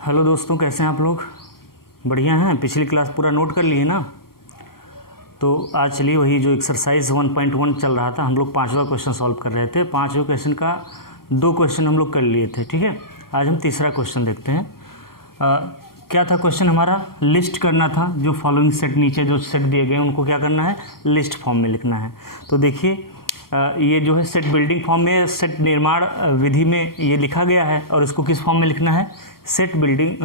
Hello दोस्तों, कैसे हैं आप लोग? बढ़िया हैं? पिछली क्लास पूरा नोट कर लिए ना? तो आज चलिए वही जो एक्सरसाइज 1.1 चल रहा था, हम लोग 5वां क्वेश्चन सॉल्व कर रहे थे। 5वें क्वेश्चन का 2 क्वेश्चन हम लोग कर लिए थे, ठीक है। आज हम तीसरा क्वेश्चन देखते हैं। क्या था क्वेश्चन हमारा? लिस्ट करना था। जो फॉलोइंग सेट, नीचे जो सेट दिए गए उनको क्या करना है? लिस्ट फॉर्म में लिखना है। तो देखिए ये जो है सेट बिल्डिंग फॉर्म में, सेट निर्माण विधि में ये लिखा गया है, और इसको किस फॉर्म में लिखना है? सेट बिल्डिंग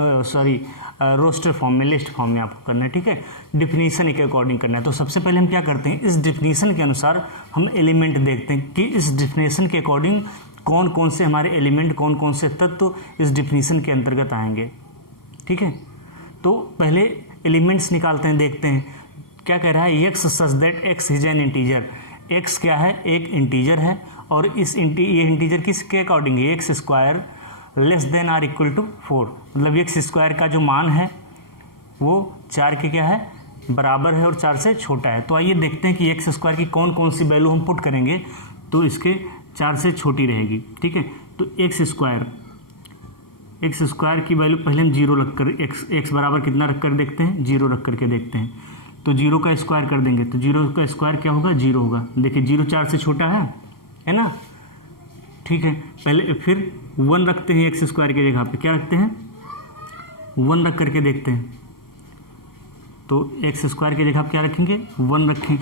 रोस्टर फॉर्म में, लिस्ट फॉर्म में आपको करना है, ठीक है। डिफिनीशन के अकॉर्डिंग करना है। तो सबसे पहले हम क्या करते हैं, इस डिफिनीशन के अनुसार हम एलिमेंट देखते हैं कि इस डिफिनीशन के अकॉर्डिंग कौन कौन से हमारे एलिमेंट, कौन कौन से तत्व इस डिफिनीशन के अंतर्गत आएंगे, ठीक है। तो पहले एलिमेंट्स निकालते हैं, देखते हैं क्या कह रहा है। X such that X is an integer. X क्या है? एक इंटीजर है, और इस ये इंटीजर किसके अकॉर्डिंग है? X square less than r equal to 4। मतलब एक्स स्क्वायर का जो मान है वो 4 के क्या है? बराबर है, और 4 से छोटा है। तो आइए देखते हैं कि एक्स स्क्वायर की कौन कौन सी वैल्यू हम पुट करेंगे तो इसके 4 से छोटी रहेगी, ठीक है। तो एक्स स्क्वायर की वैल्यू पहले हम 0 रख कर, एक्स बराबर कितना रख कर देखते हैं? 0 रख करके देखते हैं। तो 0 का स्क्वायर कर देंगे तो 0 का स्क्वायर क्या होगा? 0 होगा। देखिए 0 4 से छोटा है ना, ठीक है। पहले फिर 1 रखते हैं एक्स स्क्वायर की जगह पे। क्या रखते हैं? 1 रख करके देखते हैं। तो एक्स स्क्वायर की जगह पे क्या रखेंगे? 1 रखें।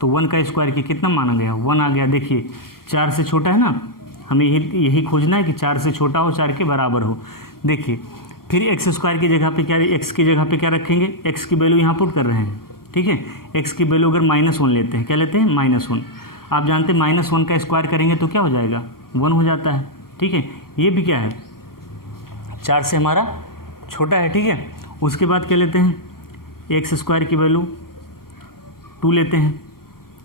तो 1 का स्क्वायर की कितना माना गया? 1 आ गया। देखिए 4 से छोटा है ना, हमें यही खोजना है कि 4 से छोटा हो, 4 के बराबर हो। देखिए फिर एक्स स्क्वायर की जगह पे क्या, एक्स की जगह पे क्या रखेंगे? एक्स की वैल्यू यहाँ पुट कर रहे हैं, ठीक है। एक्स की वैल्यू अगर -1 लेते हैं, क्या लेते हैं? -1। आप जानते हैं -1 का स्क्वायर करेंगे तो क्या हो जाएगा? 1 हो जाता है, ठीक है। ये भी क्या है? 4 से हमारा छोटा है, ठीक है। उसके बाद क्या लेते हैं? एक्स स्क्वायर की वैल्यू 2 लेते हैं,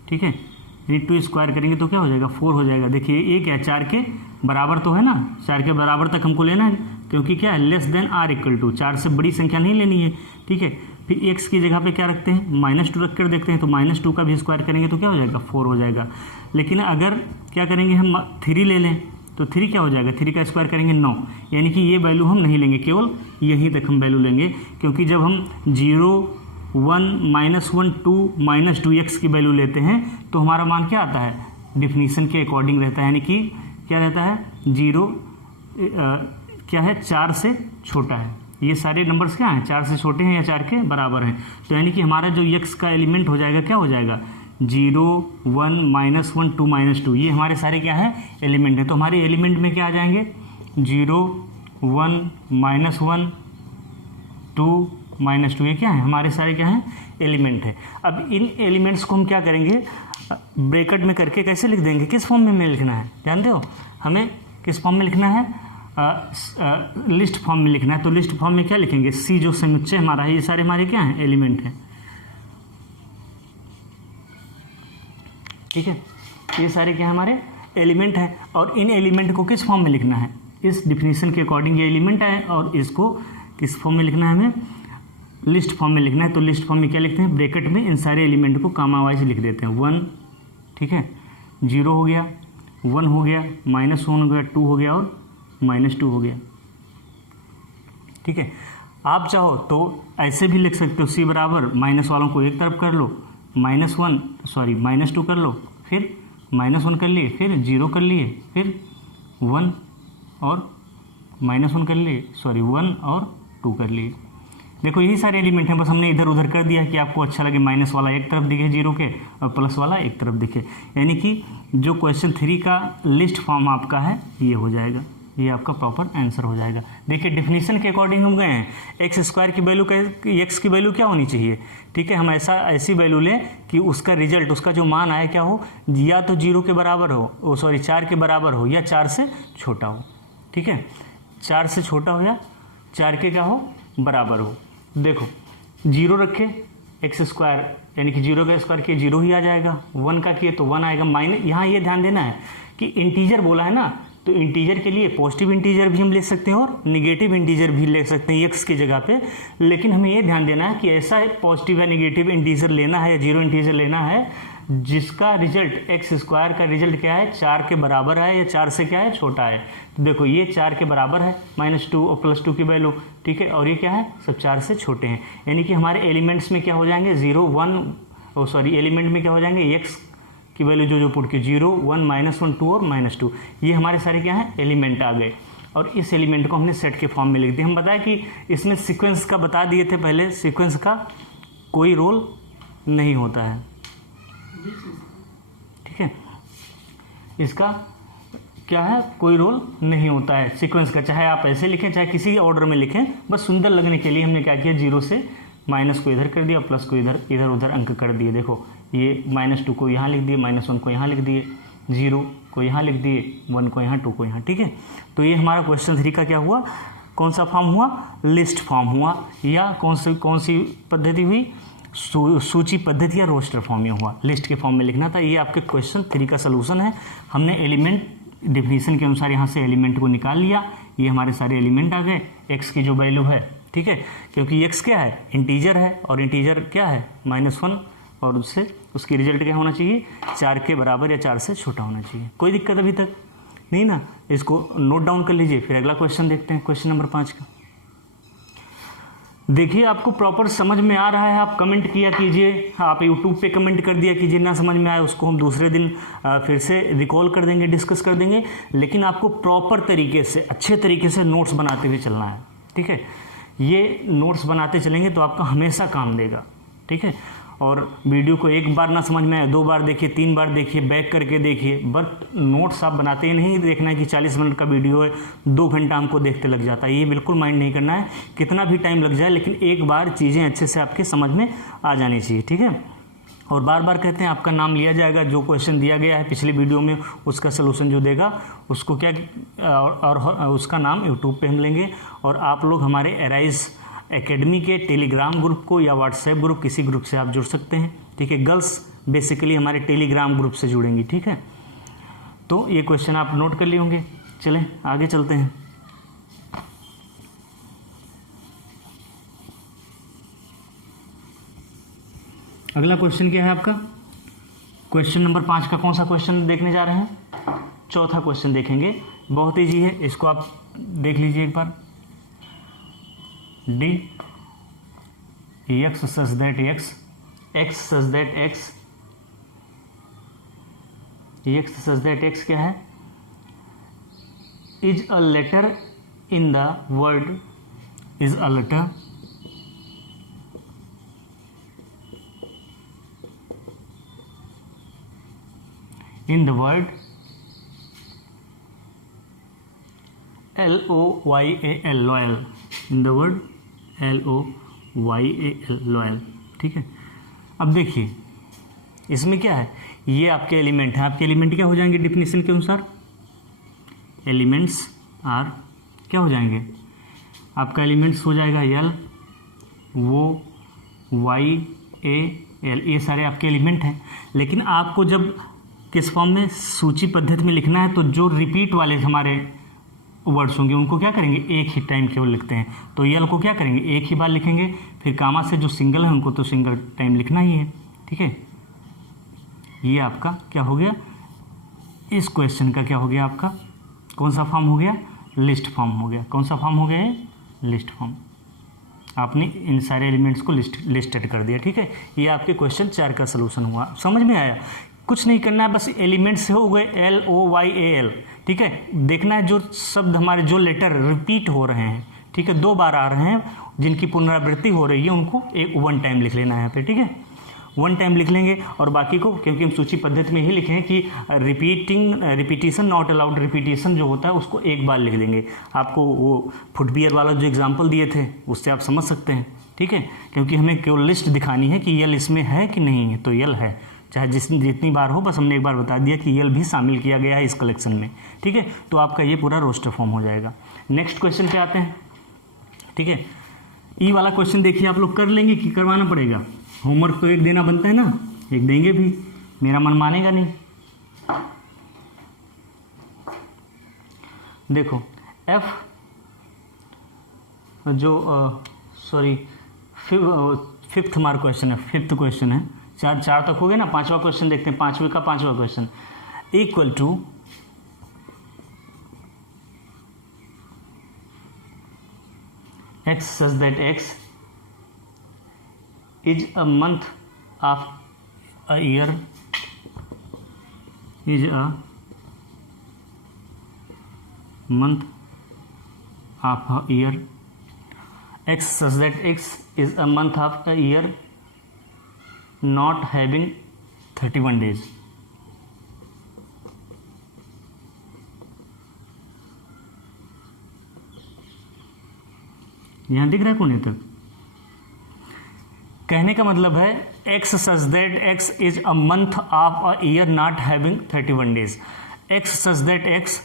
ठीक है। यानी 2 स्क्वायर करेंगे तो क्या हो जाएगा? 4 हो जाएगा। देखिए ये क्या है? 4 के बराबर तो है ना, 4 के बराबर तक हमको लेना है, क्योंकि क्या है? Less than r equal to, 4 से बड़ी संख्या नहीं लेनी है, ठीक है। फिर एक्स की जगह पे क्या रखते हैं? -2 रख कर देखते हैं। तो -2 का भी स्क्वायर करेंगे तो क्या हो जाएगा? 4 हो जाएगा। लेकिन अगर क्या करेंगे हम? 3 ले लें तो 3 क्या हो जाएगा? 3 का स्क्वायर करेंगे 9। यानी कि ये वैल्यू हम नहीं लेंगे, केवल यहीं तक हम वैल्यू लेंगे, क्योंकि जब हम 0 1 -1 2 -2 एक्स की वैल्यू लेते हैं तो हमारा मान क्या आता है? डिफिनीशन के अकॉर्डिंग रहता है। यानी कि क्या रहता है? 0 क्या है? 4 से छोटा है। ये सारे नंबर्स क्या हैं? 4 से छोटे हैं या 4 के बराबर हैं। तो यानी कि हमारा जो एक्स का एलिमेंट हो जाएगा, क्या हो जाएगा? 0 1 -1 2 -2, ये हमारे सारे क्या है? एलिमेंट है। तो हमारे एलिमेंट में क्या आ जाएंगे? 0 1 -1 2 -2, ये क्या है? हमारे सारे क्या हैं? एलिमेंट है। अब इन एलिमेंट्स को हम क्या करेंगे? ब्रैकेट में करके कैसे लिख देंगे? किस फॉर्म में लिखना है जानते हो? हमें किस फॉर्म में लिखना है? लिस्ट फॉर्म में लिखना है। तो लिस्ट फॉर्म में क्या लिखेंगे? सी जो समुच्चय हमारा है, ये सारे हमारे क्या हैं? एलिमेंट हैं, ठीक है। ये सारे क्या हमारे एलिमेंट हैं, और इन एलिमेंट को किस फॉर्म में लिखना है? इस डिफिनीशन के अकॉर्डिंग ये एलिमेंट है, और इसको किस फॉर्म में लिखना है? हमें लिस्ट फॉर्म में लिखना है। तो लिस्ट फॉर्म में क्या लिखते हैं? ब्रैकेट में इन सारे एलिमेंट को कामा वाइज लिख देते हैं। 1, ठीक है, 0 हो गया, 1 हो गया, -1 हो गया, 2 हो गया, और -2 हो गया, ठीक है। आप चाहो तो ऐसे भी लिख सकते हो, सी बराबर माइनस वालों को एक तरफ कर लो, -2 कर लो, फिर -1 कर लिए, फिर 0 कर लिए, फिर 1 और -1 कर लिए, 1 और 2 कर लिए। देखो यही सारे एलिमेंट हैं, बस हमने इधर उधर कर दिया कि आपको अच्छा लगे। माइनस वाला एक तरफ दिखे 0 के, और प्लस वाला एक तरफ दिखे। यानी कि जो क्वेश्चन 3 का लिस्ट फॉर्म आपका है ये हो जाएगा, ये आपका प्रॉपर आंसर हो जाएगा। देखिए डिफिनीशन के अकॉर्डिंग हम गए हैं। एक्स स्क्वायर की वैल्यू, एक्स की वैल्यू क्या होनी चाहिए? ठीक है, हम ऐसी वैल्यू लें कि उसका रिजल्ट, उसका जो मान आए क्या हो? या तो 0 के बराबर हो, 4 के बराबर हो, या 4 से छोटा हो, ठीक है। 4 से छोटा हो या 4 के क्या हो? बराबर हो। देखो 0 रखे एक्स स्क्वायर, यानी कि 0 का स्क्वायर किए 0 ही आ जाएगा, 1 का किए तो 1 आएगा। माइनस, यहाँ ये ध्यान देना है कि इंटीजर बोला है ना, तो इंटीजर के लिए पॉजिटिव इंटीजर भी हम ले सकते हैं और निगेटिव इंटीजर भी ले सकते हैं एक्स की जगह पे। लेकिन हमें ये ध्यान देना है कि ऐसा पॉजिटिव या निगेटिव इंटीजर लेना है या 0 इंटीजर लेना है जिसका रिजल्ट एक्स स्क्वायर का रिजल्ट क्या है, 4 के बराबर है या 4 से क्या है छोटा है। तो देखो ये 4 के बराबर है -2 और +2 की वैल्यू, ठीक है, और ये क्या है, सब 4 से छोटे हैं, यानी कि हमारे एलिमेंट्स में क्या हो जाएंगे 0 1 एलिमेंट में क्या हो जाएंगे एक्स की वैल्यू जो पुट की 0 1 -1 2 और -2, ये हमारे सारे क्या हैं एलिमेंट आ गए। और इस एलिमेंट को हमने सेट के फॉर्म में लिख दिया। हम बताया कि इसमें सीक्वेंस का बता दिए थे पहले, सीक्वेंस का कोई रोल नहीं होता है, ठीक है, इसका क्या है कोई रोल नहीं होता है सीक्वेंस का, चाहे आप ऐसे लिखें चाहे किसी ऑर्डर में लिखें, बस सुंदर लगने के लिए हमने क्या किया 0 से माइनस को इधर कर दिया, प्लस को इधर इधर उधर अंक कर दिए। देखो ये -2 को यहाँ लिख दिए, -1 को यहाँ लिख दिए, 0 को यहाँ लिख दिए, 1 को यहाँ, 2 को यहाँ, ठीक है। तो ये हमारा क्वेश्चन 3 का क्या हुआ, कौन सा फॉर्म हुआ, लिस्ट फॉर्म हुआ, या कौन सी पद्धति हुई, सूची पद्धति या रोस्टर फॉर्म में हुआ, लिस्ट के फॉर्म में लिखना था। ये आपके क्वेश्चन 3 का सलूशन है। हमने एलिमेंट डिफिनीशन के अनुसार यहाँ से एलिमेंट को निकाल लिया, ये हमारे सारे एलिमेंट आ गए, एक्स की जो वैल्यू है, ठीक है, क्योंकि एक्स क्या है इंटीजर है, और इंटीजर क्या है -1, और उससे उसकी रिजल्ट क्या होना चाहिए 4 के बराबर या 4 से छोटा होना चाहिए। कोई दिक्कत अभी तक नहीं ना, इसको नोट डाउन कर लीजिए। फिर अगला क्वेश्चन देखते हैं, क्वेश्चन नंबर 5 का। देखिए आपको प्रॉपर समझ में आ रहा है, आप कमेंट किया कीजिए, आप यूट्यूब पे कमेंट कर दिया कीजिए, ना समझ में आए उसको हम दूसरे दिन फिर से रिकॉल कर देंगे, डिस्कस कर देंगे, लेकिन आपको प्रॉपर तरीके से अच्छे तरीके से नोट्स बनाते हुए चलना है, ठीक है। ये नोट्स बनाते चलेंगे तो आपका हमेशा काम देगा, ठीक है। और वीडियो को एक बार ना समझ में आए 2 बार देखिए, 3 बार देखिए, बैक करके देखिए, बट नोट्स आप बनाते ही नहीं देखना है कि 40 मिनट का वीडियो है 2 घंटा हमको देखते लग जाता है, ये बिल्कुल माइंड नहीं करना है, कितना भी टाइम लग जाए लेकिन एक बार चीज़ें अच्छे से आपके समझ में आ जानी चाहिए, ठीक है। और बार बार कहते हैं आपका नाम लिया जाएगा, जो क्वेश्चन दिया गया है पिछले वीडियो में उसका सलूशन जो देगा उसको क्या और उसका नाम यूट्यूब पे हम लेंगे। और आप लोग हमारे एराइज एकेडमी के टेलीग्राम ग्रुप को या व्हाट्सएप ग्रुप, किसी ग्रुप से आप जुड़ सकते हैं, ठीक है। गर्ल्स बेसिकली हमारे टेलीग्राम ग्रुप से जुड़ेंगी, ठीक है। तो ये क्वेश्चन आप नोट कर लिए होंगे। चलें आगे चलते हैं। अगला क्वेश्चन क्या है आपका, क्वेश्चन नंबर 5 का कौन सा क्वेश्चन देखने जा रहे हैं, चौथा क्वेश्चन देखेंगे, बहुत ईजी है, इसको आप देख लीजिए एक बार। D x such that x such that x such that x क्या है, is a letter in the word, is a letter in the word LOYAL, loyal, in the word LOYAL, loyal, ठीक है। अब देखिए इसमें क्या है, ये आपके एलिमेंट है, आपके एलिमेंट क्या हो जाएंगे डिफिनीशन के अनुसार, एलिमेंट्स आर क्या हो जाएंगे, आपका एलिमेंट्स हो जाएगा L वो Y A L, ये सारे आपके एलिमेंट हैं। लेकिन आपको जब किस फॉर्म में, सूची पद्धति में लिखना है, तो जो रिपीट वाले हमारे वर्ड्स होंगे उनको क्या करेंगे एक ही टाइम केवल लिखते हैं, तो यल को क्या करेंगे एक ही बार लिखेंगे, फिर कामा से जो सिंगल है उनको तो सिंगल टाइम लिखना ही है, ठीक है। ये आपका क्या हो गया, इस क्वेश्चन का क्या हो गया, आपका कौन सा फॉर्म हो गया, लिस्ट फॉर्म हो गया। कौन सा फॉर्म हो गया है, लिस्ट फॉर्म। आपने इन सारे एलिमेंट्स को लिस्टेड कर दिया, ठीक है। ये आपके क्वेश्चन 4 का सलूशन हुआ, समझ में आया। कुछ नहीं करना है, बस एलिमेंट्स हो गए LOYAL, ठीक है। देखना है जो शब्द हमारे, जो लेटर रिपीट हो रहे हैं, ठीक है, 2 बार आ रहे हैं, जिनकी पुनरावृत्ति हो रही है उनको एक 1 टाइम लिख लेना है यहाँ पे, ठीक है। 1 टाइम लिख लेंगे, और बाकी को क्योंकि हम सूची पद्धति में ही लिखे हैं कि रिपीटिशन नॉट अलाउड, रिपीटिशन जो होता है उसको एक बार लिख देंगे। आपको वो फुटवियर वाला जो एग्जाम्पल दिए थे उससे आप समझ सकते हैं, ठीक है, क्योंकि हमें केवल लिस्ट दिखानी है कि यल इसमें है कि नहीं है, तो यल है, चाहे जितनी बार हो, बस हमने एक बार बता दिया कि यल भी शामिल किया गया है इस कलेक्शन में, ठीक है। तो आपका ये पूरा रोस्टर फॉर्म हो जाएगा। नेक्स्ट क्वेश्चन पे आते हैं, ठीक है। ई वाला क्वेश्चन देखिए, आप लोग कर लेंगे कि करवाना पड़ेगा, होमवर्क तो एक देना बनता है ना, एक देंगे भी, मेरा मन मानेगा नहीं। देखो एफ जो फिफ्थ मार्क क्वेश्चन है, 5th क्वेश्चन है, चार तक हो गया ना। पांचवा क्वेश्चन देखते हैं, पांचवे का पांचवा question. Equal to x such that x is a month of a year, is a month of a year, x such that x is a month of a year not having 31 days. यहां दिख रहा है कोने तक? कहने का मतलब है x such that x is a month of a year not having 31 days. x such that x,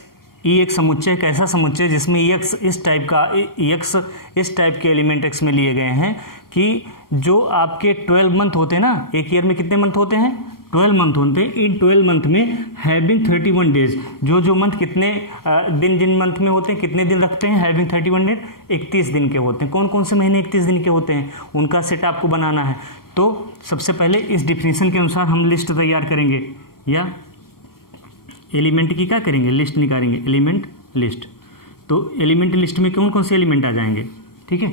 ई एक समुच्चय, कैसा समुच्चय जिसमें x इस टाइप का, x इस टाइप के एलिमेंट x में लिए गए हैं कि जो आपके 12 मंथ होते हैं ना, एक ईयर में कितने मंथ होते हैं? 12 मंथ होते हैं। इन 12 मंथ में हैविंग 31 डेज, जो मंथ कितने दिन जिन मंथ में होते हैं कितने दिन रखते हैं? हैविंग 31 डेज, 31 दिन के होते हैं। कौन कौन से महीने 31 दिन के होते हैं, उनका सेट आपको बनाना है। तो सबसे पहले इस डिफिनीशन के अनुसार हम लिस्ट तैयार करेंगे, या एलिमेंट की क्या करेंगे? लिस्ट निकालेंगे, एलिमेंट लिस्ट। तो एलिमेंट लिस्ट में कौन कौन से एलिमेंट आ जाएंगे? ठीक है,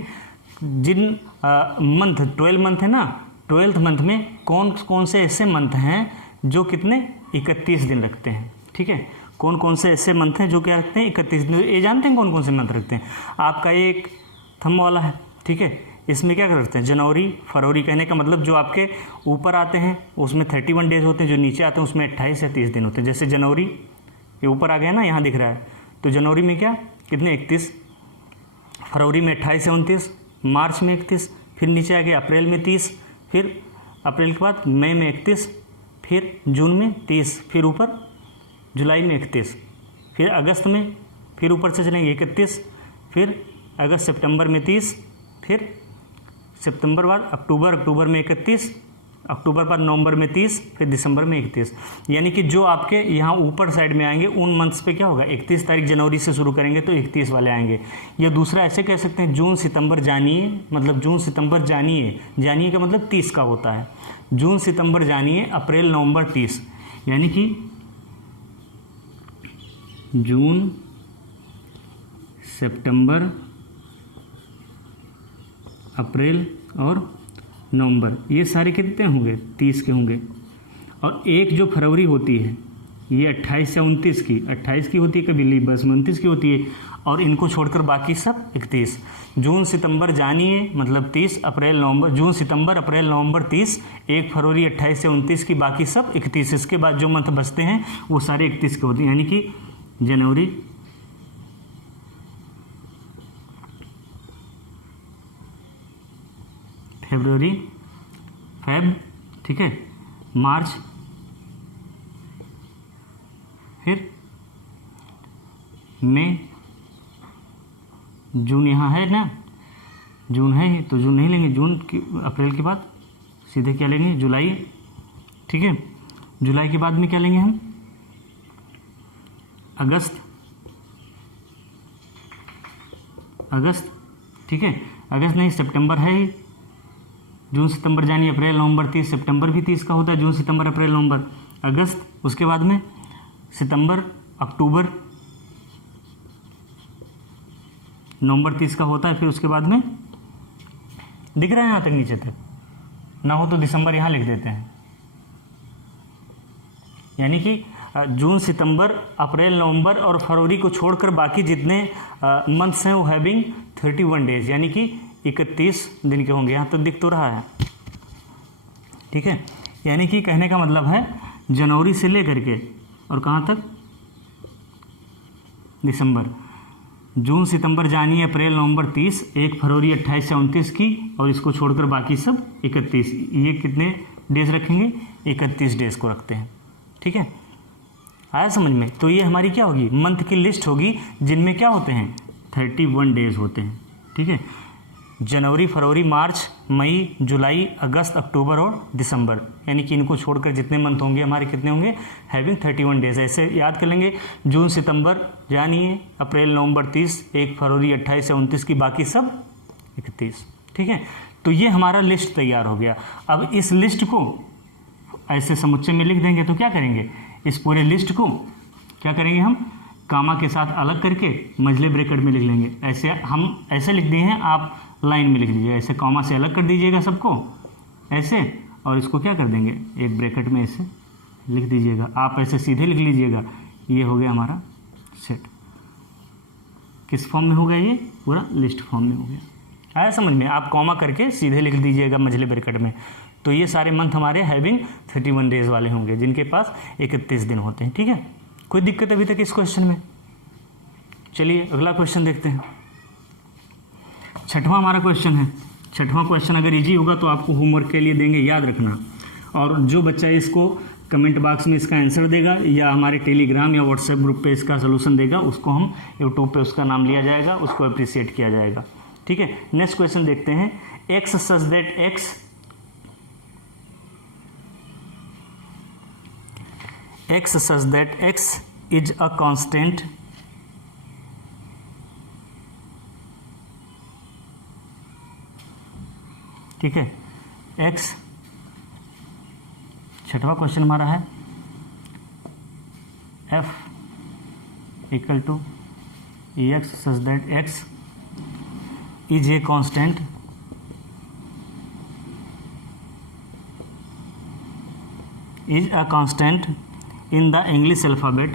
जिन मंथ 12 मंथ है ना, 12th मंथ में कौन कौन से ऐसे मंथ हैं जो कितने 31 दिन रखते हैं। ठीक है, कौन कौन से ऐसे मंथ हैं जो क्या रखते हैं? 31 दिन। ये जानते हैं कौन कौन से मंथ रखते हैं? आपका एक थंब वाला है, ठीक है, इसमें क्या करते हैं? जनवरी, फरवरी। कहने का मतलब जो आपके ऊपर आते हैं उसमें 31 डेज होते हैं, जो नीचे आते हैं उसमें 28 या 30 दिन होते हैं। जैसे जनवरी ये ऊपर आ गया ना, यहाँ दिख रहा है, तो जनवरी में क्या कितने 31, फरवरी में 28 या 29, मार्च में 31, फिर नीचे आ गया अप्रैल में 30, फिर अप्रैल के बाद मई में 31, फिर जून में 30, फिर ऊपर जुलाई में 31, फिर अगस्त में फिर ऊपर से चलेंगे 31, फिर अगस्त सितंबर में 30, फिर सितंबर बाद अक्टूबर, अक्टूबर में 31, अक्टूबर बाद नवंबर में 30, फिर दिसंबर में 31। यानी कि जो आपके यहाँ ऊपर साइड में आएंगे उन मंथ्स पे क्या होगा? 31 तारीख जनवरी से शुरू करेंगे तो 31 वाले आएंगे। या दूसरा ऐसे कह सकते हैं जून सितंबर जानिए, मतलब जून सितंबर जानिए, जानिए का मतलब 30 का होता है। जून सितंबर जानिए, अप्रैल नवंबर 30, यानी कि जून सितंबर अप्रैल और नवंबर, ये सारे कितने होंगे? 30 के होंगे। और एक जो फरवरी होती है ये 28 या 29 की, 28 की होती है, कभी बस 29 की होती है, और इनको छोड़कर बाकी सब 31। जून सितंबर जानिए मतलब 30, अप्रैल नवंबर, जून सितंबर अप्रैल नवंबर 30, एक फरवरी 28 से 29 की, बाकी सब 31। इसके बाद जो मंथ बचते हैं वो सारे 31 के होते हैं, यानी कि जनवरी, फरवरी, फेब, ठीक है, मार्च, फिर मई, जून यहाँ है ना, जून है तो जून नहीं लेंगे, जून की अप्रैल के बाद सीधे क्या लेंगे? जुलाई। ठीक है, जुलाई के बाद में क्या लेंगे हम? अगस्त, अगस्त, ठीक है, अगस्त नहीं सितंबर है ही, जून सितंबर जानिए अप्रैल नवंबर 30, सितंबर भी 30 का होता है, जून सितंबर अप्रैल नवंबर, अगस्त, उसके बाद में सितंबर अक्टूबर, नवंबर 30 का होता है, फिर उसके बाद में दिख रहा है यहाँ तक नीचे तक, ना हो तो दिसंबर यहाँ लिख देते हैं। यानी कि जून सितंबर अप्रैल नवंबर और फरवरी को छोड़कर बाकी जितने मंथ्स हैं वो हैविंग 31 डेज, यानी कि 31 दिन के होंगे। यहाँ तक दिख तो रहा है, ठीक है। यानी कि कहने का मतलब है जनवरी से लेकर के और कहाँ तक? दिसंबर। जून सितंबर जानिए अप्रैल नवंबर 30, एक फरवरी 28 से 29 की, और इसको छोड़कर बाकी सब 31। ये कितने डेज रखेंगे? 31 डेज को रखते हैं, ठीक है। आया समझ में? तो ये हमारी क्या होगी? मंथ की लिस्ट होगी जिनमें क्या होते हैं? 31 डेज होते हैं, ठीक है। जनवरी, फरवरी, मार्च, मई, जुलाई, अगस्त, अक्टूबर और दिसंबर, यानी कि इनको छोड़कर जितने मंथ होंगे हमारे कितने होंगे? Having 31 days. ऐसे याद कर लेंगे, जून सितंबर जानिए अप्रैल नवंबर 30, एक फरवरी 28 से 29 की, बाकी सब 31, ठीक है। तो ये हमारा लिस्ट तैयार हो गया। अब इस लिस्ट को ऐसे समुच्चय में लिख देंगे तो क्या करेंगे, इस पूरे लिस्ट को क्या करेंगे हम कामा के साथ अलग करके मंझले ब्रैकेट में लिख लेंगे। ऐसे हम ऐसे लिख दिए हैं, आप लाइन में लिख दीजिए, ऐसे कॉमा से अलग कर दीजिएगा सबको ऐसे, और इसको क्या कर देंगे एक ब्रैकेट में ऐसे लिख दीजिएगा। आप ऐसे सीधे लिख लीजिएगा, ये हो गया हमारा सेट। किस फॉर्म में हो गया, ये पूरा लिस्ट फॉर्म में हो गया। आया समझ में, आप कॉमा करके सीधे लिख दीजिएगा मंझले ब्रैकेट में। तो ये सारे मंथ हमारे हैविंग 31 डेज वाले होंगे, जिनके पास 31 दिन होते हैं। ठीक है, कोई दिक्कत अभी तक इस क्वेश्चन में? चलिए अगला क्वेश्चन देखते हैं। छठवां हमारा क्वेश्चन है। छठवां क्वेश्चन अगर इजी होगा तो आपको होमवर्क के लिए देंगे, याद रखना। और जो बच्चा इसको कमेंट बॉक्स में इसका आंसर देगा या हमारे टेलीग्राम या व्हाट्सएप ग्रुप पे इसका सोल्यूशन देगा, उसको हम यूट्यूब पे उसका नाम लिया जाएगा, उसको अप्रिशिएट किया जाएगा। ठीक है, नेक्स्ट क्वेश्चन देखते हैं। X such that x such that x is a constant ठीक है, x छठवां क्वेश्चन हमारा है f equal to ex such that x is a constant in the English alphabet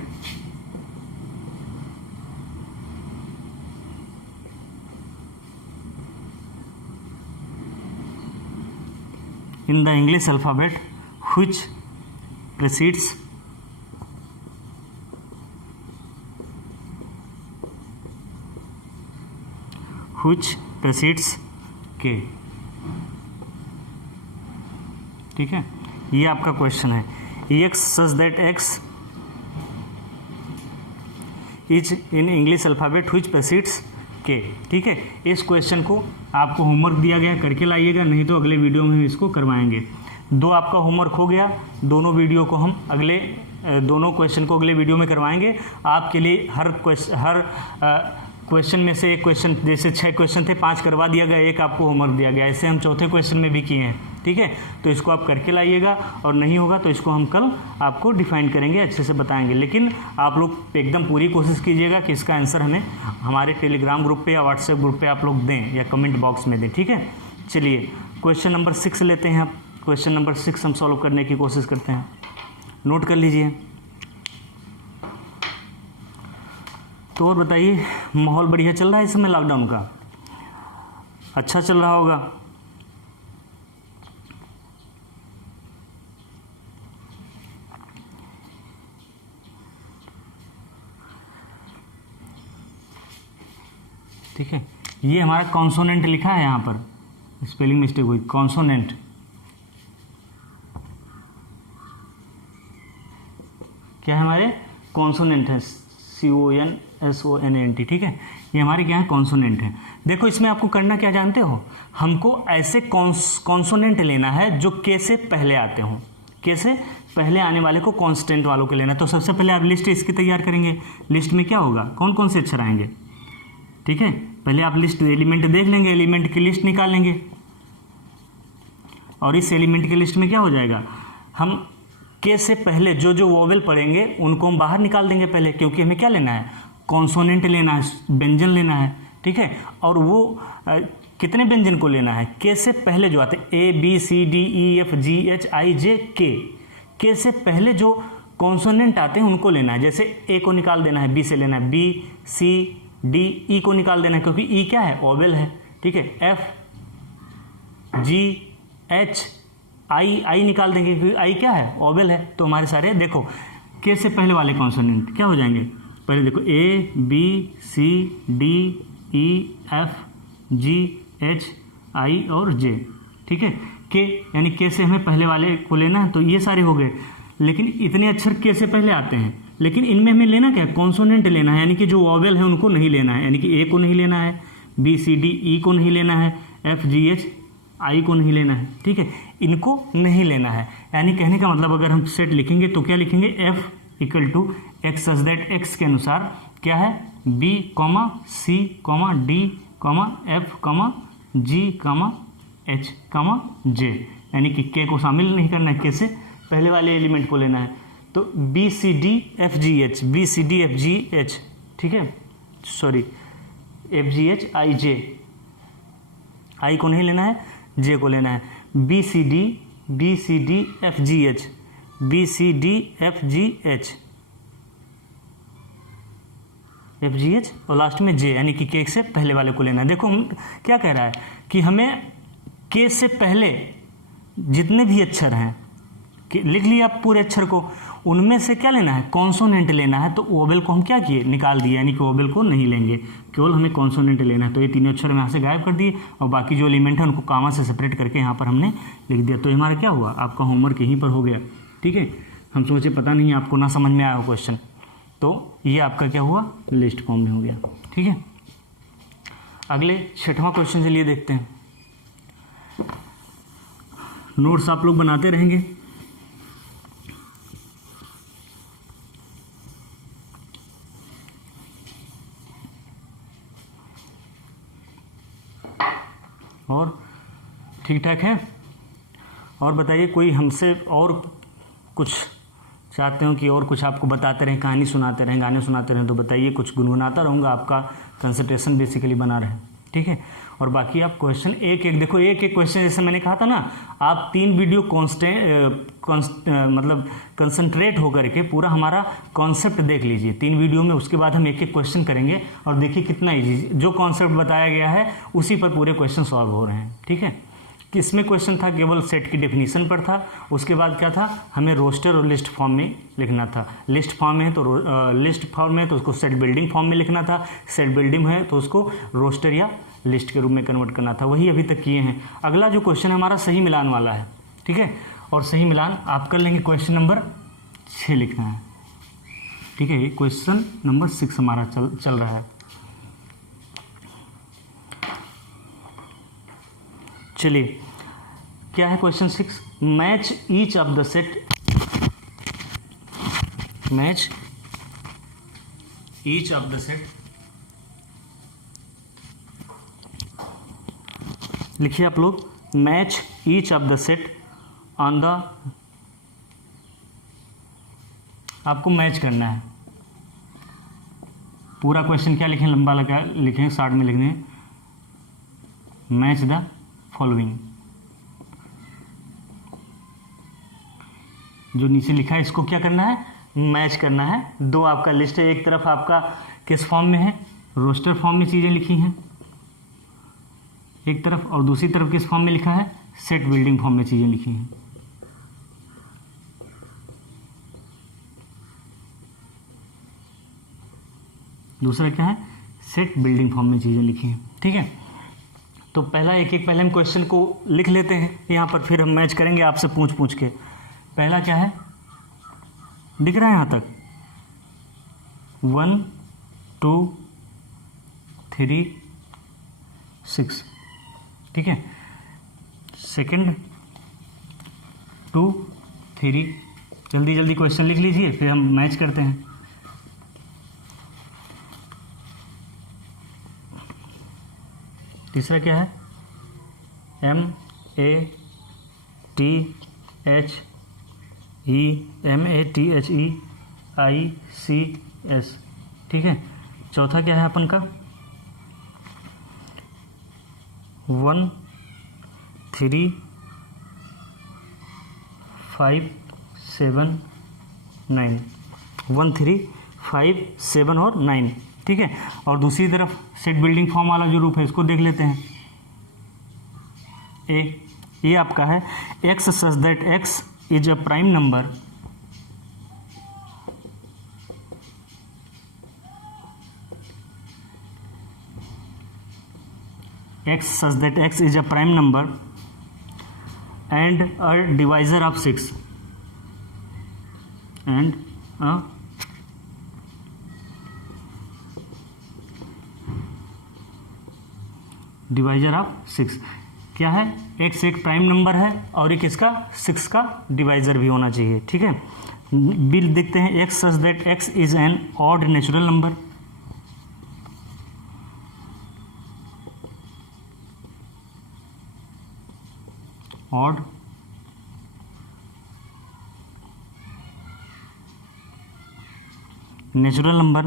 which precedes k। ठीक है, ये आपका क्वेश्चन है। X such that X is in English alphabet which precedes K. ठीक है, इस क्वेश्चन को आपको होमवर्क दिया गया, करके लाइएगा, नहीं तो अगले वीडियो में हम इसको करवाएंगे। दो आपका होमवर्क हो गया, दोनों क्वेश्चन को अगले वीडियो में करवाएंगे। आपके लिए हर क्वेश्चन में से एक क्वेश्चन, जैसे 6 क्वेश्चन थे 5 करवा दिया गया, एक आपको होमवर्क दिया गया। ऐसे हम चौथे क्वेश्चन में भी किए हैं। ठीक है, तो इसको आप करके लाइएगा, और नहीं होगा तो इसको हम कल आपको डिफाइन करेंगे, अच्छे से बताएंगे। लेकिन आप लोग एकदम पूरी कोशिश कीजिएगा कि इसका आंसर हमें हमारे टेलीग्राम ग्रुप पे या व्हाट्सएप ग्रुप पे आप लोग दें या कमेंट बॉक्स में दें। ठीक है, चलिए क्वेश्चन नंबर 6 लेते हैं। आप क्वेश्चन नंबर 6 हम सॉल्व करने की कोशिश करते हैं, नोट कर लीजिए। तो और बताइए, माहौल बढ़िया चल रहा है इस समय लॉकडाउन का? अच्छा चल रहा होगा। ठीक है, ये हमारा कॉन्सोनेंट लिखा है यहाँ पर, स्पेलिंग मिस्टेक हुई। कॉन्सोनेंट क्या है हमारे? कॉन्सोनेंट है, CONSONANT। ठीक है, ये हमारे क्या है? कॉन्सोनेंट है। देखो इसमें आपको करना क्या जानते हो, हमको ऐसे कॉन्सोनेंट लेना है जो के से पहले आते हों। के से पहले आने वाले को कांस्टेंट वालों को लेना। तो सबसे पहले आप लिस्ट इसकी तैयार करेंगे। लिस्ट में क्या होगा, कौन कौन से अक्षर आएंगे? ठीक है, पहले आप लिस्ट एलिमेंट देख लेंगे, एलिमेंट की लिस्ट निकाल लेंगे, और इस एलिमेंट की लिस्ट में क्या हो जाएगा, हम के से पहले जो जो वोवेल पढ़ेंगे उनको हम बाहर निकाल देंगे पहले, क्योंकि हमें क्या लेना है? कॉन्सोनेंट लेना है, व्यंजन लेना है। ठीक है, और वो कितने व्यंजन को लेना है? के से पहले जो आते A B C D E F G H I J K, के से पहले जो कॉन्सोनेंट आते हैं उनको लेना है। जैसे A को निकाल देना है, B से लेना है, B C D E को निकाल देना है, क्योंकि E क्या है? वोवेल है। ठीक है, F G H I निकाल देंगे, क्योंकि I क्या है? वोवेल है। तो हमारे सारे देखो के से पहले वाले कॉन्सोनेंट क्या हो जाएंगे? पहले देखो A B C D E F G H I और J। ठीक है, के यानी के से हमें पहले वाले को लेना है, तो ये सारे हो गए। लेकिन इतने अक्षर के से पहले आते हैं, लेकिन इनमें हमें लेना क्या है? कॉन्सोनेंट लेना है, यानी कि जो वोवेल है उनको नहीं लेना है। यानी कि A को नहीं लेना है, B C D E को नहीं लेना है, F G H I को नहीं लेना है। ठीक है, इनको नहीं लेना है। यानी कहने का मतलब अगर हम सेट लिखेंगे तो क्या लिखेंगे? F equal to x such that x के अनुसार क्या है? B, C, D, F, G, H, J। यानी कि के को शामिल नहीं करना है, के से पहले वाले एलिमेंट को लेना है, तो B C D F G H, B C D F G H, ठीक है, sorry F G H I J, I को नहीं लेना है, जे को लेना है, B C D F G H, B C D F G H, F G H और लास्ट में जे, यानी कि के से पहले वाले को लेना है। देखो हम क्या कह रहा है कि हमें के से पहले जितने भी अक्षर हैं, लिख लिया आप पूरे अक्षर को, उनमें से क्या लेना है, कॉन्सोनेंट लेना है। तो वोवेल को हम क्या किए, निकाल दिए, यानी कि वोवेल को नहीं लेंगे, केवल हमें कॉन्सोनेंट लेना है। तो ये तीनों अक्षर यहाँ से गायब कर दिए और बाकी जो एलिमेंट है उनको कामा से सेपरेट करके यहाँ पर हमने लिख दिया। तो हमारा क्या हुआ, आपका होमवर्क यहीं पर हो गया, ठीक है। हम सोचे पता नहीं आपको ना समझ में आया हो क्वेश्चन, तो ये आपका क्या हुआ, लिस्ट फॉर्म में हो गया, ठीक है। अगले 6वां क्वेश्चन चलिए देखते हैं। नोट्स आप लोग बनाते रहेंगे, और ठीक ठाक है। और बताइए कोई हमसे और कुछ चाहते हो कि और कुछ आपको बताते रहें, कहानी सुनाते रहें, गाने सुनाते रहें, तो बताइए, कुछ गुनगुनाता रहूँगा, आपका कंसंट्रेशन बेसिकली बना रहे, ठीक है। और बाकी आप क्वेश्चन एक एक देखो, एक एक क्वेश्चन, जैसे मैंने कहा था ना, आप 3 वीडियो मतलब कंसंट्रेट होकर के पूरा हमारा कॉन्सेप्ट देख लीजिए 3 वीडियो में, उसके बाद हम एक एक क्वेश्चन करेंगे और देखिए कितना ईजी, जो कॉन्सेप्ट बताया गया है उसी पर पूरे क्वेश्चन सॉल्व हो रहे हैं, ठीक है। किसमें क्वेश्चन था, केवल सेट की डेफिनेशन पर था, उसके बाद क्या था, हमें रोस्टर और लिस्ट फॉर्म में लिखना था। लिस्ट फॉर्म में है तो लिस्ट फॉर्म में तो उसको सेट बिल्डिंग फॉर्म में लिखना था, सेट बिल्डिंग है तो उसको रोस्टर या लिस्ट के रूप में कन्वर्ट करना था, वही अभी तक किए हैं। अगला जो क्वेश्चन हमारा सही मिलान वाला है, ठीक है, और सही मिलान आप कर लेंगे, क्वेश्चन नंबर 6 लिखना है, ठीक है। ये क्वेश्चन नंबर 6 हमारा चल रहा है। चलिए क्या है question 6, match each of the set, match each of the set, लिखिए आप लोग, match each of the set on the, आपको मैच करना है। पूरा क्वेश्चन क्या लिखें, लंबा लगा लिखें, 60 में लिखने, मैच द फॉलोइंग, जो नीचे लिखा है इसको क्या करना है, मैच करना है। 2 आपका लिस्ट है, एक तरफ आपका किस फॉर्म में है, रोस्टर फॉर्म में चीज़ें लिखी हैं एक तरफ, और दूसरी तरफ किस फॉर्म में लिखा है, सेट बिल्डिंग फॉर्म में चीज़ें लिखी हैं। दूसरा क्या है, सेट बिल्डिंग फॉर्म में चीज़ें लिखी हैं, ठीक है। तो पहला एक एक पहले हम क्वेश्चन को लिख लेते हैं यहाँ पर, फिर हम मैच करेंगे आपसे पूछ के। पहला क्या है, दिख रहा है यहाँ तक, 1 2 3 6, ठीक है। सेकंड 2 3, जल्दी जल्दी क्वेश्चन लिख लीजिए, फिर हम मैच करते हैं। तीसरा क्या है, MATHEICS, ठीक है। चौथा क्या है अपन का, 1 3 5 7 9, 1 3 5 7 और 9, ठीक है। और दूसरी तरफ सेट बिल्डिंग फॉर्म वाला जो रूप है इसको देख लेते हैं। ये आपका है, x such that x is a prime number, x such that x is a prime number and a divisor of 6, and a divisor of 6। क्या है, x एक प्राइम नंबर है और एक इसका 6 का डिवाइजर भी होना चाहिए, ठीक है। बिल देखते हैं, x such that x is an odd natural number, odd natural number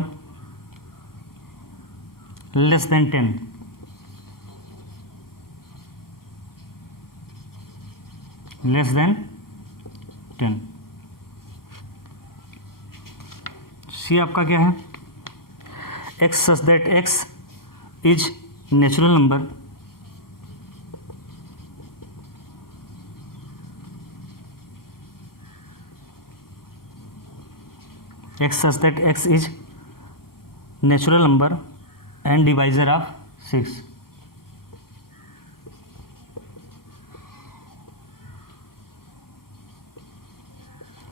less than 10, less than 10। सी आपका क्या है, x such that x is natural number x such that x is natural number and divisor of 6।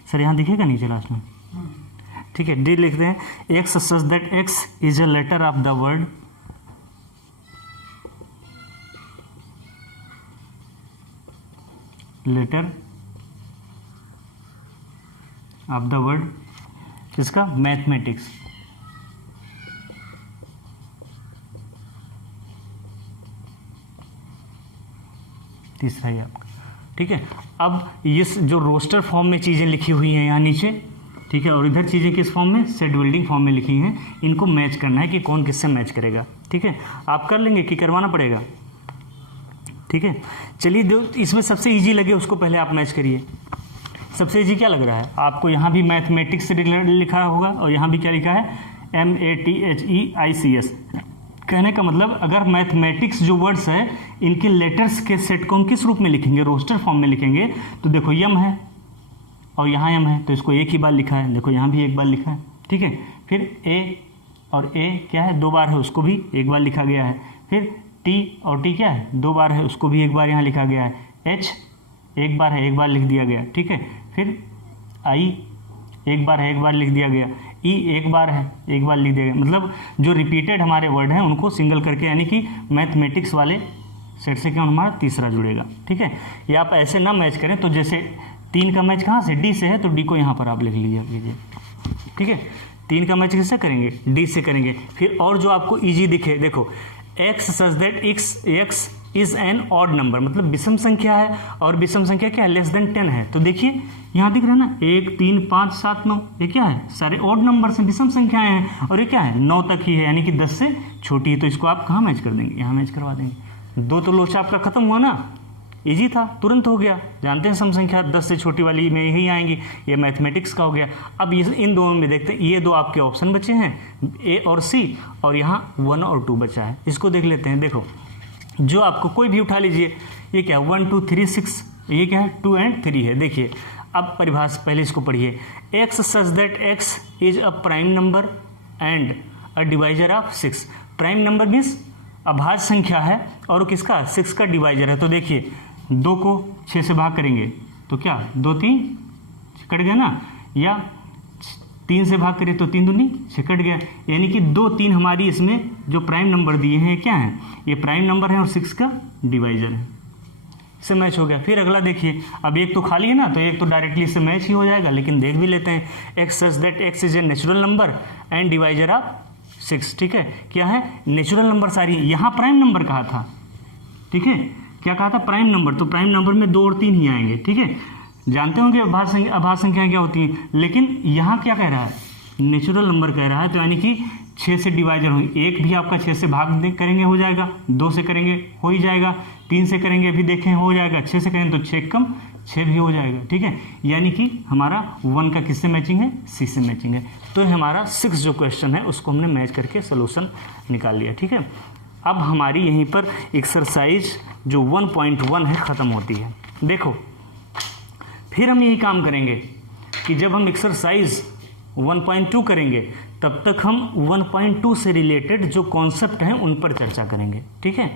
Sir यहाँ दिखेगा नीचे last में, ठीक है। D लिखते हैं x such that x is a letter of the word किसका, मैथमेटिक्स। तीसरा ही आपका, ठीक है। अब ये जो रोस्टर फॉर्म में चीज़ें लिखी हुई हैं यहाँ नीचे, ठीक है, और इधर चीज़ें किस फॉर्म में, सेट बिल्डिंग फॉर्म में लिखी हैं, इनको मैच करना है कि कौन किससे मैच करेगा, ठीक है। आप कर लेंगे कि करवाना पड़ेगा, ठीक है। चलिए जो इसमें सबसे इजी लगे उसको पहले आप मैच करिए। सबसे इजी क्या लग रहा है आपको, यहाँ भी मैथमेटिक्स से लिखा होगा और यहाँ भी क्या लिखा है, MATHEICS। कहने का मतलब अगर मैथमेटिक्स जो वर्ड्स है इनके लेटर्स के सेट को हम किस रूप में लिखेंगे, रोस्टर फॉर्म में लिखेंगे। तो देखो यम है और यहाँ यम है तो इसको एक ही बार लिखा है, देखो यहाँ भी एक बार लिखा है, ठीक है। फिर ए और ए क्या है, 2 बार है, उसको भी एक बार लिखा गया है। फिर टी और टी क्या है, 2 बार है, उसको भी एक बार यहाँ लिखा गया है। एच एक बार है, एक बार लिख दिया गया, ठीक है। फिर आई एक बार है, एक बार लिख दिया गया। ई एक बार है, एक बार लिख दिया गया। मतलब जो रिपीटेड हमारे वर्ड हैं उनको सिंगल करके, यानी कि मैथमेटिक्स वाले सेट से क्या हमारा तीसरा जुड़ेगा, ठीक है। ये आप ऐसे ना मैच करें, तो जैसे 3 का मैच कहाँ से, डी से है, तो डी को यहाँ पर आप लिख लीजिए, ठीक है। 3 का मैच किससे करेंगे, डी से करेंगे। फिर और जो आपको ईजी दिखे, देखो x such that x is an odd number, मतलब विषम संख्या है और विषम संख्या क्या है, लेस देन 10 है। तो देखिए यहाँ दिख रहा है ना, 1 3 5 7 9, ये क्या है, सारे ऑड नंबर से विषम संख्याएं हैं, और ये क्या है 9 तक ही है, यानी कि 10 से छोटी है। तो इसको आप कहाँ मैच कर देंगे, यहाँ मैच करवा देंगे। 2 तो लोचा आपका खत्म हुआ ना, इजी था, तुरंत हो गया। जानते हैं सम संख्या 10 से छोटी वाली में यही आएंगी, ये मैथमेटिक्स का हो गया। अब इन दोनों में देखते हैं, ये 2 आपके ऑप्शन बचे हैं, ए और सी, और यहाँ 1 और 2 बचा है। इसको देख लेते हैं। देखो जो आपको कोई भी उठा लीजिए, ये क्या है 1 2 3 6, ये क्या है 2 और 3 है। देखिए अब परिभाषा पहले इसको पढ़िए, x such that x is a prime number and a divisor of 6। Prime number means अभाज्य संख्या है और किसका, 6 का डिवाइजर है। तो देखिए 2 को 6 से भाग करेंगे तो क्या 2 3 कट गया ना, या 3 से भाग करें तो 3 दूनी 6 कट गया, यानी कि 2 3 हमारी इसमें जो प्राइम नंबर दिए हैं क्या है, ये प्राइम नंबर है और 6 का डिवाइजर है, इससे मैच हो गया। फिर अगला देखिए, अब एक तो खाली है ना, तो एक तो डायरेक्टली इससे मैच ही हो जाएगा, लेकिन देख भी लेते हैं। x such that x is a natural number and divisor of 6, ठीक है। क्या है, नेचुरल नंबर सारी, यहाँ प्राइम नंबर कहा था, ठीक है, क्या कहा था, प्राइम नंबर। तो प्राइम नंबर में 2 और 3 ही आएंगे, ठीक है। जानते होंगे अभाज्य संख्याएं क्या होती हैं, लेकिन यहाँ क्या कह रहा है, नेचुरल नंबर कह रहा है, तो यानी कि 6 से डिवाइजर होंगे। 1 भी आपका 6 से भाग करेंगे हो जाएगा, 2 से करेंगे हो ही जाएगा, 3 से करेंगे अभी देखें हो जाएगा, 6 से करेंगे तो 6 कम 6 भी हो जाएगा, ठीक है। यानी कि हमारा 1 का किससे मैचिंग है, सी से मैचिंग है। तो हमारा 6 जो क्वेश्चन है उसको हमने मैच करके सोल्यूशन निकाल लिया, ठीक है। अब हमारी यहीं पर एक्सरसाइज जो 1.1 है ख़त्म होती है। देखो फिर हम यही काम करेंगे कि जब हम एक्सरसाइज 1.2 करेंगे तब तक हम 1.2 से रिलेटेड जो कॉन्सेप्ट हैं उन पर चर्चा करेंगे, ठीक है।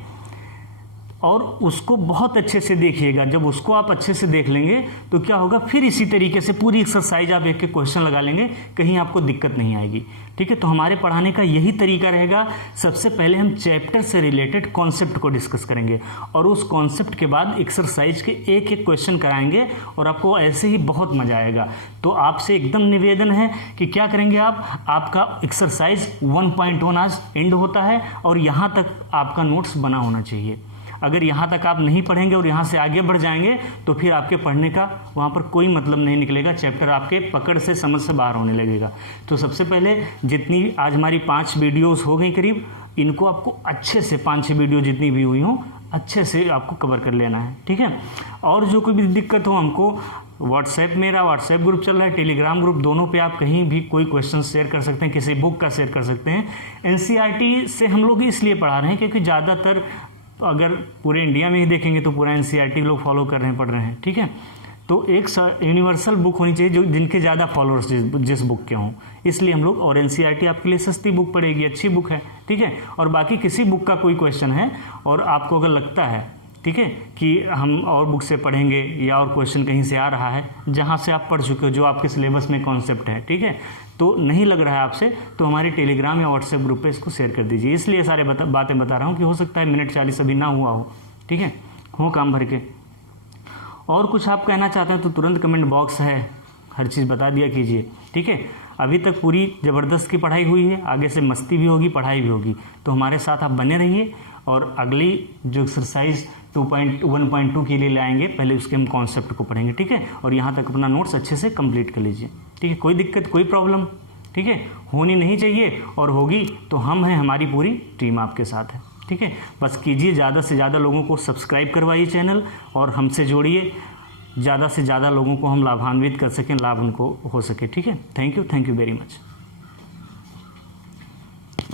और उसको बहुत अच्छे से देखिएगा। जब उसको आप अच्छे से देख लेंगे तो क्या होगा, फिर इसी तरीके से पूरी एक्सरसाइज आप एक क्वेश्चन लगा लेंगे, कहीं आपको दिक्कत नहीं आएगी, ठीक है। तो हमारे पढ़ाने का यही तरीका रहेगा। सबसे पहले हम चैप्टर से रिलेटेड कॉन्सेप्ट को डिस्कस करेंगे और उस कॉन्सेप्ट के बाद एक्सरसाइज के एक एक क्वेश्चन कराएंगे और आपको ऐसे ही बहुत मजा आएगा। तो आपसे एकदम निवेदन है कि क्या करेंगे आप, आपका एक्सरसाइज 1.1 आज एंड होता है और यहाँ तक आपका नोट्स बना होना चाहिए। अगर यहाँ तक आप नहीं पढ़ेंगे और यहाँ से आगे बढ़ जाएंगे तो फिर आपके पढ़ने का वहाँ पर कोई मतलब नहीं निकलेगा, चैप्टर आपके पकड़ से समझ से बाहर होने लगेगा। तो सबसे पहले जितनी आज हमारी 5 वीडियोस हो गई करीब, इनको आपको अच्छे से 5-6 वीडियो जितनी भी हुई हों अच्छे से आपको कवर कर लेना है, ठीक है। और जो कोई भी दिक्कत हो हमको मेरा व्हाट्सएप ग्रुप चल रहा है, टेलीग्राम ग्रुप, दोनों पे आप कहीं भी कोई क्वेश्चन शेयर कर सकते हैं, किसी बुक का शेयर कर सकते हैं। एनसीईआरटी से हम लोग इसलिए पढ़ा रहे हैं क्योंकि ज़्यादातर अगर पूरे इंडिया में ही देखेंगे तो पूरा एनसीईआरटी लोग फॉलो कर रहे हैं, पढ़ रहे हैं, ठीक है। तो एक यूनिवर्सल बुक होनी चाहिए जो जिनके ज़्यादा फॉलोअर्स जिस बुक के हों, इसलिए हम लोग, और एनसीईआरटी आपके लिए सस्ती बुक पड़ेगी, अच्छी बुक है, ठीक है। और बाकी किसी बुक का कोई क्वेश्चन है और आपको अगर लगता है, ठीक है, कि हम और बुक से पढ़ेंगे या और क्वेश्चन कहीं से आ रहा है जहाँ से आप पढ़ चुके हो, जो आपके सिलेबस में कॉन्सेप्ट है, ठीक है, तो नहीं लग रहा है आपसे, तो हमारे टेलीग्राम या व्हाट्सएप ग्रुप पे इसको शेयर कर दीजिए। इसलिए सारे बातें बता रहा हूँ कि हो सकता है मिनट 40 अभी ना हुआ हो, ठीक है, हो काम भर के। और कुछ आप कहना चाहते हैं तो तुरंत कमेंट बॉक्स है, हर चीज़ बता दिया कीजिए, ठीक है। अभी तक पूरी ज़बरदस्त की पढ़ाई हुई है, आगे से मस्ती भी होगी, पढ़ाई भी होगी, तो हमारे साथ आप बने रहिए। और अगली जो एक्सरसाइज 1.2 के लिए लाएंगे, पहले उसके हम कॉन्सेप्ट को पढ़ेंगे, ठीक है। और यहाँ तक अपना नोट्स अच्छे से कंप्लीट कर लीजिए, ठीक है। कोई दिक्कत, कोई प्रॉब्लम, ठीक है, होनी नहीं चाहिए, और होगी तो हम हैं, हमारी पूरी टीम आपके साथ है, ठीक है। बस कीजिए, ज़्यादा से ज़्यादा लोगों को सब्सक्राइब करवाइए चैनल और हमसे जोड़िए, ज़्यादा से ज़्यादा लोगों को हम लाभान्वित कर सकें, लाभ उनको हो सके, ठीक है। Thank you very much.